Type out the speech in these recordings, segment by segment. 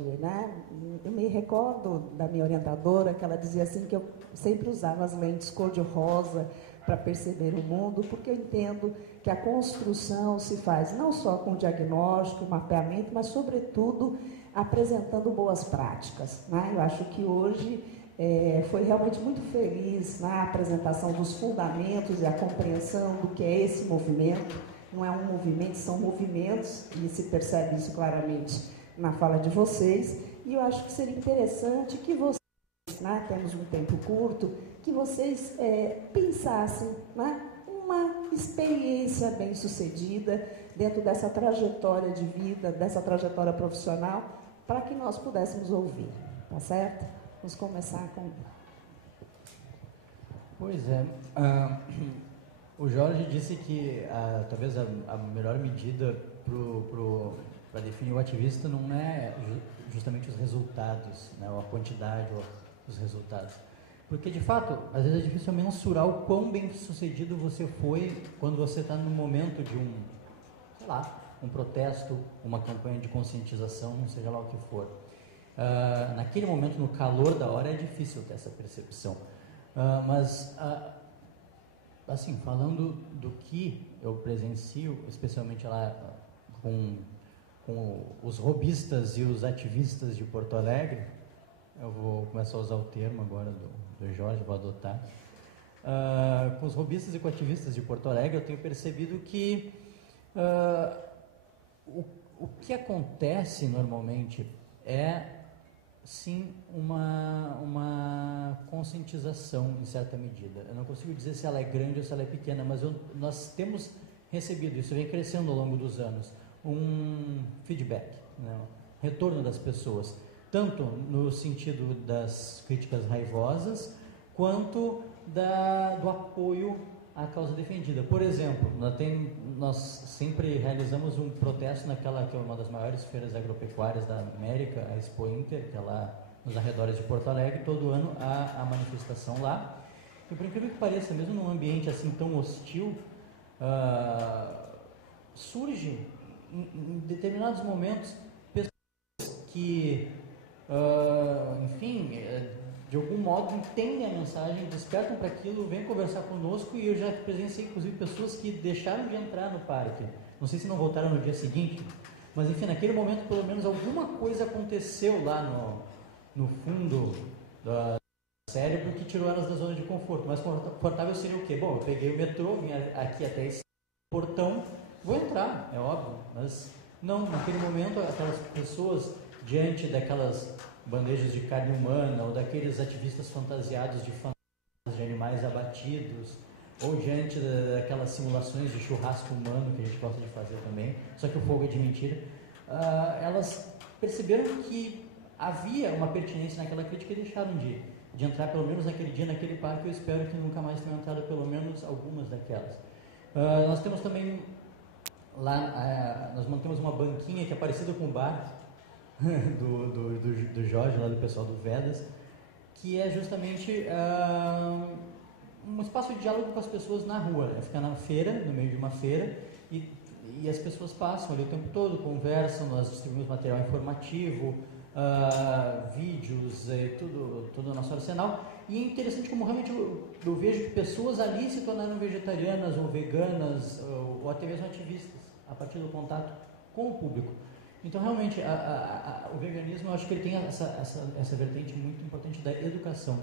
né? Eu me recordo da minha orientadora, que ela dizia assim que eu sempre usava as lentes cor-de-rosa para perceber o mundo, porque eu entendo que a construção se faz não só com diagnóstico, mapeamento, mas, sobretudo, apresentando boas práticas, né? Eu acho que hoje foi realmente muito feliz na apresentação dos fundamentos e a compreensão do que é esse movimento. Não é um movimento, são movimentos, e se percebe isso claramente na fala de vocês, e eu acho que seria interessante que vocês, né, temos um tempo curto, que vocês pensassem, né, uma experiência bem-sucedida dentro dessa trajetória de vida, dessa trajetória profissional, para que nós pudéssemos ouvir, tá certo? Vamos começar com... Pois é, o Jorge disse que talvez a melhor medida para definir o ativista não é justamente os resultados, né, ou a quantidade dos resultados. Porque, de fato, às vezes é difícil mensurar o quão bem-sucedido você foi quando você está no momento de um protesto, uma campanha de conscientização, não seja lá o que for. Naquele momento, no calor da hora, é difícil ter essa percepção. Mas, assim, falando do que eu presencio, especialmente lá com os robistas e os ativistas de Porto Alegre, eu vou começar a usar o termo agora do Jorge, vou adotar. Com os robistas e com ativistas de Porto Alegre, eu tenho percebido que o que acontece normalmente é, sim, uma conscientização, em certa medida. Eu não consigo dizer se ela é grande ou se ela é pequena, mas nós temos recebido, isso vem crescendo ao longo dos anos, um feedback, né? Retorno das pessoas, tanto no sentido das críticas raivosas, quanto do apoio à causa defendida. Por exemplo, nós sempre realizamos um protesto naquela que é uma das maiores feiras agropecuárias da América, a Expo Inter, que é lá nos arredores de Porto Alegre. Todo ano há a manifestação lá. E, por incrível que pareça, mesmo num ambiente assim tão hostil, surge em determinados momentos pessoas que, enfim, de algum modo entendem a mensagem, despertam para aquilo, vêm conversar conosco, e eu já presenciei, inclusive, pessoas que deixaram de entrar no parque. Não sei se não voltaram no dia seguinte, mas, enfim, naquele momento, pelo menos, alguma coisa aconteceu lá no fundo do cérebro que tirou elas da zona de conforto. Mais confortável seria o quê? Bom, eu peguei o metrô, vim aqui até esse portão, vou entrar, é óbvio, mas não, naquele momento, aquelas pessoas, diante daquelas bandejas de carne humana, ou daqueles ativistas fantasiados de fantasmas de animais abatidos, ou diante daquelas simulações de churrasco humano que a gente gosta de fazer também, só que o fogo é de mentira, elas perceberam que havia uma pertinência naquela crítica e deixaram de entrar, pelo menos naquele dia, naquele parque. Eu espero que nunca mais tenham entrado pelo menos algumas daquelas. Nós temos também lá, nós mantemos uma banquinha que é parecida com o bar do Jorge, lá do pessoal do Vedas, que é justamente um espaço de diálogo com as pessoas na rua. Fica na feira, no meio de uma feira, e as pessoas passam ali o tempo todo, conversam, nós distribuímos material informativo, vídeos, todo o nosso arsenal. E é interessante como realmente eu vejo que pessoas ali se tornaram vegetarianas ou veganas, ou até mesmo ativistas, a partir do contato com o público. Então, realmente, o veganismo, eu acho que ele tem essa vertente muito importante da educação,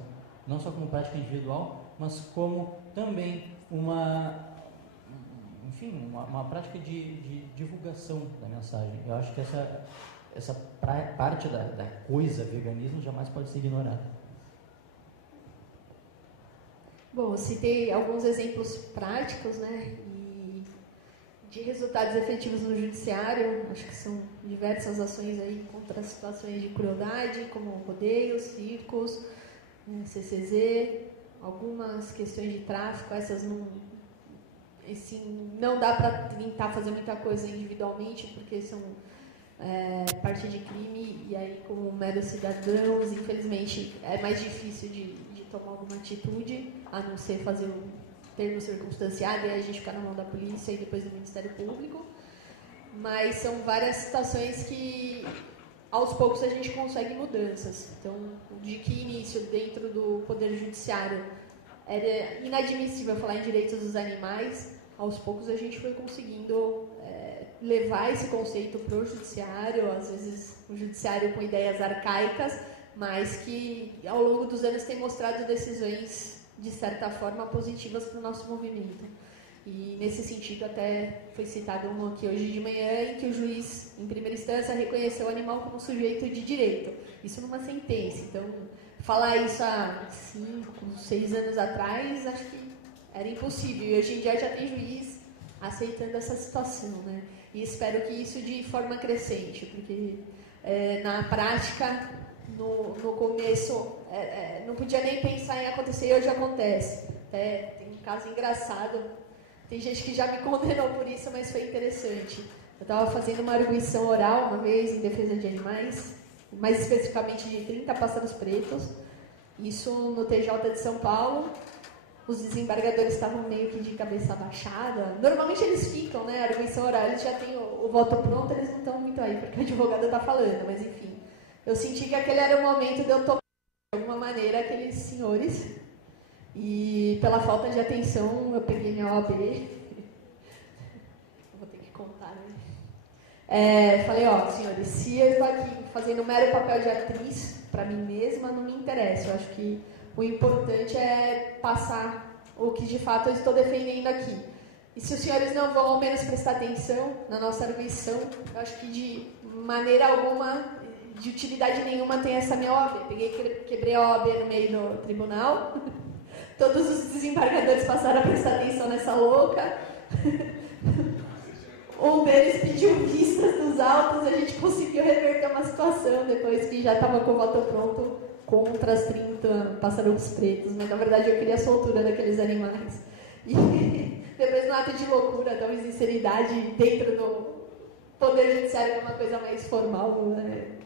não só como prática individual, mas como também uma prática de divulgação da mensagem. Eu acho que essa parte da coisa veganismo jamais pode ser ignorada. Bom, eu citei alguns exemplos práticos, né, e de resultados efetivos no judiciário. Acho que são diversas ações aí contra situações de crueldade, como rodeios, circos, CCZ, algumas questões de tráfico. Essas não dá para tentar fazer muita coisa individualmente, porque são parte de crime, e aí, como meros cidadãos, infelizmente, é mais difícil de tomar alguma atitude, a não ser fazer um termo circunstanciado, e aí a gente ficar na mão da polícia e depois do Ministério Público. Mas são várias situações que aos poucos a gente consegue mudanças. Então, de que início, dentro do Poder Judiciário, era inadmissível falar em direitos dos animais, aos poucos a gente foi conseguindo levar esse conceito para o judiciário, às vezes o judiciário com ideias arcaicas, mas que ao longo dos anos tem mostrado decisões, de certa forma, positivas para o nosso movimento. E nesse sentido até foi citado um aqui hoje de manhã, em que o juiz, em primeira instância, reconheceu o animal como sujeito de direito. Isso numa sentença. Então, falar isso há 5, 6 anos atrás, acho que era impossível. E hoje em dia já tem juiz aceitando essa situação, né? E espero que isso de forma crescente, porque na prática, no começo, não podia nem pensar em acontecer e hoje acontece. Até tem um caso engraçado, tem gente que já me condenou por isso, mas foi interessante. Eu estava fazendo uma arguição oral uma vez em defesa de animais, mais especificamente de 30 pássaros pretos, isso no TJ de São Paulo. Os desembargadores estavam meio que de cabeça baixada. Normalmente eles ficam, né? A arguição oral, eles já têm o voto pronto, eles não estão muito aí, porque o advogado está falando, mas enfim. Eu senti que aquele era o momento de eu tocar de alguma maneira aqueles senhores. E pela falta de atenção, eu peguei minha OAB. Vou ter que contar, né? Falei, senhores, se eu estou aqui fazendo um mero papel de atriz para mim mesma, não me interessa. Eu acho que o importante é passar o que de fato eu estou defendendo aqui. E se os senhores não vão ao menos prestar atenção na nossa arguição, eu acho que de maneira alguma, de utilidade nenhuma, tem essa minha OAB. Quebrei a OAB no meio do tribunal. Todos os desembargadores passaram a prestar atenção nessa louca. Um deles pediu vistas dos autos, a gente conseguiu reverter uma situação depois que já estava com o voto pronto contra as 30 pássaros pretos, mas na verdade eu queria a soltura daqueles animais. E depois, no ato de loucura, talvez sinceridade, dentro do Poder Judiciário, que é uma coisa mais formal, né?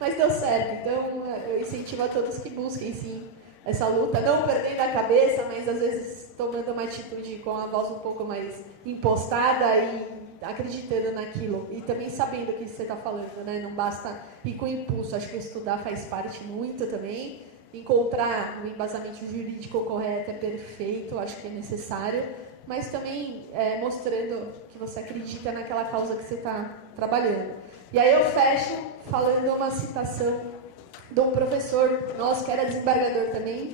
Mas deu certo. Então eu incentivo a todos que busquem sim essa luta, não perdendo a cabeça, mas às vezes tomando uma atitude com a voz um pouco mais impostada e acreditando naquilo. E também sabendo o que você está falando, né? Não basta ir com impulso. Acho que estudar faz parte muito também. Encontrar um embasamento jurídico correto é perfeito, acho que é necessário. Mas também mostrando que você acredita naquela causa que você está trabalhando. E aí eu fecho falando uma citação de um professor nosso, que era desembargador também,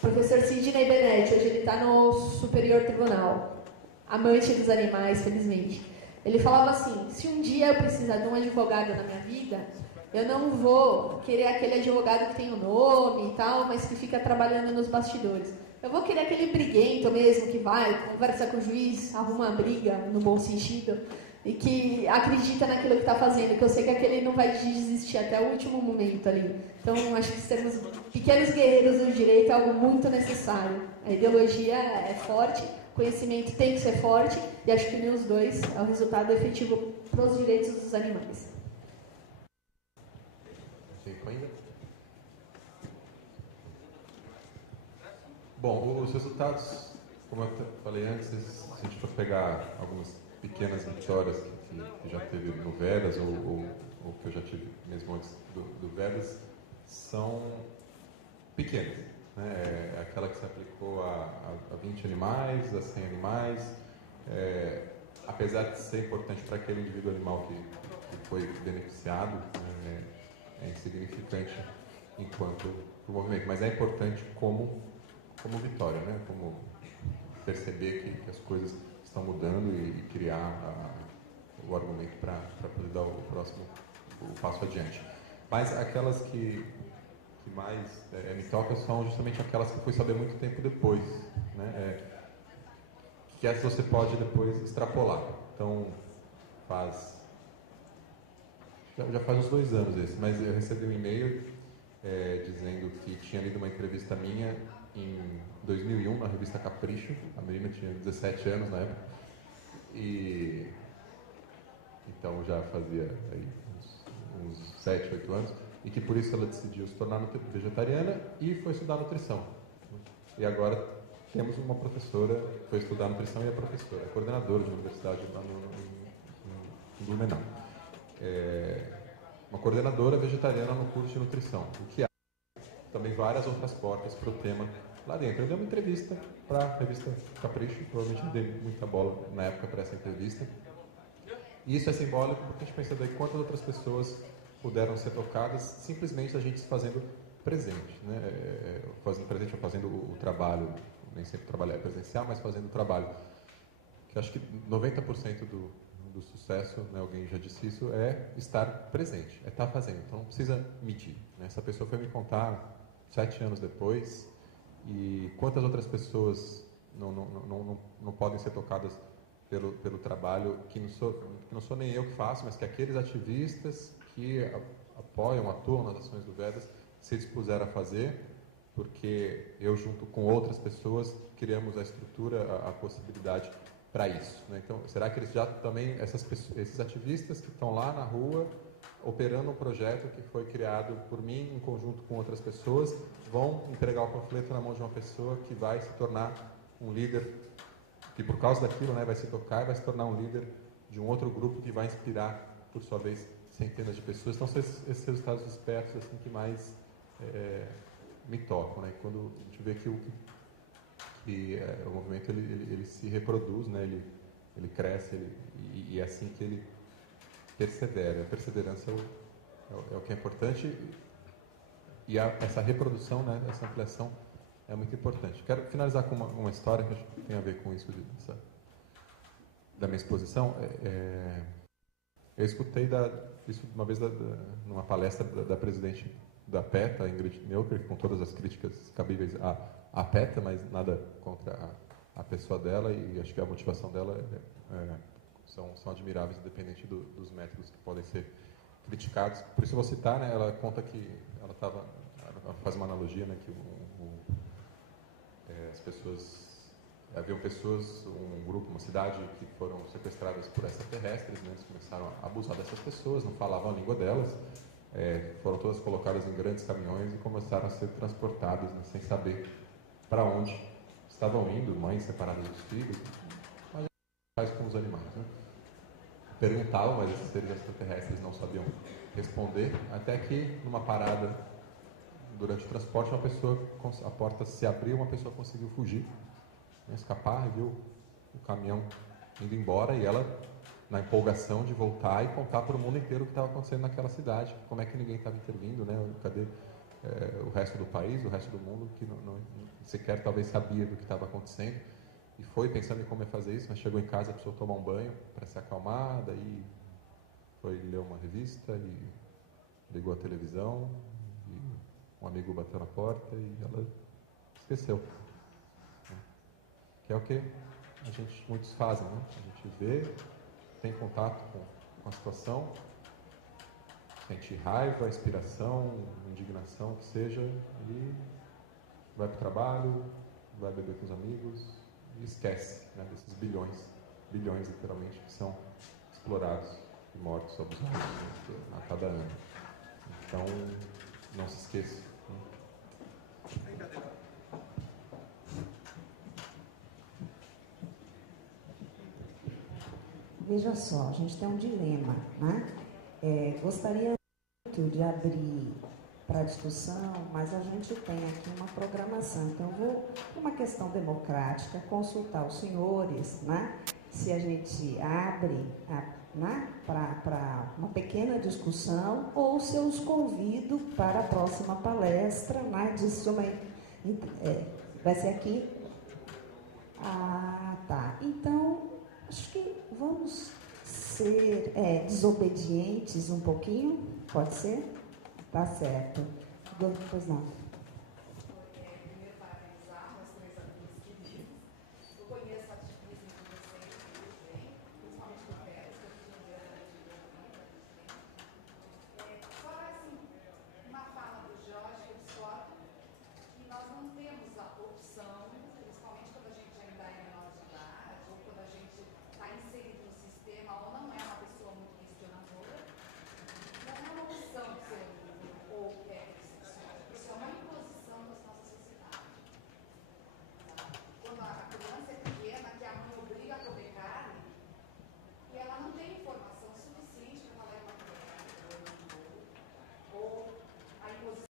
professor Sidney Benetti. Hoje ele está no Superior Tribunal, amante dos animais, felizmente. Ele falava assim: se um dia eu precisar de um advogado na minha vida, eu não vou querer aquele advogado que tem o nome e tal, mas que fica trabalhando nos bastidores. Eu vou querer aquele briguento mesmo, que vai, conversa com o juiz, arruma uma briga, no bom sentido, e que acredita naquilo que está fazendo, que eu sei que aquele não vai desistir até o último momento ali. Então, acho que sermos pequenos guerreiros do direito é algo muito necessário. A ideologia é forte, o conhecimento tem que ser forte, e acho que os dois é o resultado efetivo para os direitos dos animais. Tempo ainda? Bom, os resultados, como eu falei antes, se a gente for pegar algumas pequenas vitórias que já teve no Veras, ou que eu já tive mesmo antes do Veras, são pequenas. Né? Aquela que se aplicou a 20 animais, a 100 animais, apesar de ser importante para aquele indivíduo animal que foi beneficiado, é insignificante enquanto o movimento, mas é importante como vitória, né? Como perceber que as coisas estão mudando e criar o argumento para poder dar o passo adiante. Mas aquelas que mais me tocam são justamente aquelas que eu fui saber muito tempo depois, né? Que essas você pode depois extrapolar. Então, já faz uns 2 anos esse, mas eu recebi um e-mail dizendo que tinha lido uma entrevista minha em 2001 na revista Capricho. A menina tinha 17 anos na época, e então já fazia aí uns 7, 8 anos, e que por isso ela decidiu se tornar vegetariana e foi estudar nutrição. E agora temos uma professora que foi estudar nutrição e é professora, é coordenadora de uma universidade lá em Blumenau. uma coordenadora vegetariana no curso de nutrição, o que há também várias outras portas para o tema lá dentro. Eu dei uma entrevista para a revista Capricho, provavelmente eu dei muita bola na época para essa entrevista. E isso é simbólico porque a gente pensa daí quantas outras pessoas puderam ser tocadas simplesmente a gente se fazendo presente, né? Fazendo presente ou fazendo o trabalho, nem sempre trabalhar presencial, mas fazendo o trabalho. Que acho que 90% do sucesso, né, alguém já disse isso, é estar presente, é estar fazendo. Então não precisa medir. Né? Essa pessoa foi me contar 7 anos depois, e quantas outras pessoas não podem ser tocadas pelo trabalho que não sou nem eu que faço, mas que aqueles ativistas que apoiam, atuam nas ações do Vedas se dispuseram a fazer, porque eu junto com outras pessoas criamos a estrutura, a possibilidade para isso. Né? Então, será que eles já também, esses ativistas que estão lá na rua operando um projeto que foi criado por mim em conjunto com outras pessoas, vão entregar o panfleto na mão de uma pessoa que vai se tornar um líder, que por causa daquilo, né, vai se tocar e vai se tornar um líder de um outro grupo que vai inspirar, por sua vez, centenas de pessoas. Então, são esses resultados dispersos assim, que mais me tocam. Né? Quando a gente vê que o movimento ele se reproduz, né? ele cresce, e é assim que ele persevera. A perseverança é o que é importante, e essa reprodução, né, essa ampliação é muito importante. Quero finalizar com uma história que acho que tem a ver com isso da minha exposição. Eu escutei isso uma vez numa palestra da presidente da PETA, Ingrid Neuker, com todas as críticas cabíveis à PETA, mas nada contra a pessoa dela, e acho que a motivação dela são admiráveis, independente dos métodos que podem ser criticados. Por isso eu vou citar, né, ela conta que ela faz uma analogia, né, que haviam pessoas, um grupo, uma cidade, que foram sequestradas por extraterrestres, né, eles começaram a abusar dessas pessoas, não falavam a língua delas, foram todas colocadas em grandes caminhões e começaram a ser transportadas, né, sem saber para onde estavam indo, mães separadas dos filhos, mas faz com os animais, né? Perguntavam, mas esses seres extraterrestres não sabiam responder, até que numa parada durante o transporte, a porta se abriu, uma pessoa conseguiu fugir, né, escapar, viu o caminhão indo embora, e ela, na empolgação de voltar e contar para o mundo inteiro o que estava acontecendo naquela cidade, como é que ninguém estava intervindo, né? Cadê o resto do país, o resto do mundo, que não sequer talvez sabia do que estava acontecendo, e foi pensando em como é fazer isso, mas chegou em casa, precisou tomar um banho para se acalmar, daí foi ler uma revista e ligou a televisão, e um amigo bateu na porta e ela esqueceu. Que é o que muitos fazem, né? A gente vê, tem contato com a situação, sente raiva, inspiração, indignação, o que seja, e vai para o trabalho, vai beber com os amigos e esquece, né, desses bilhões literalmente, que são explorados e mortos, abusados a cada ano. Então, não se esqueça. Veja só, a gente tem um dilema, né? Gostaria muito de abrir para discussão, mas a gente tem aqui uma programação. Então, eu vou, por uma questão democrática, consultar os senhores, né? Se a gente abre né, para uma pequena discussão, ou se eu os convido para a próxima palestra, né? Vai ser aqui? Ah, tá. Então, acho que vamos ser desobedientes um pouquinho, pode ser? Tá certo. Pois não.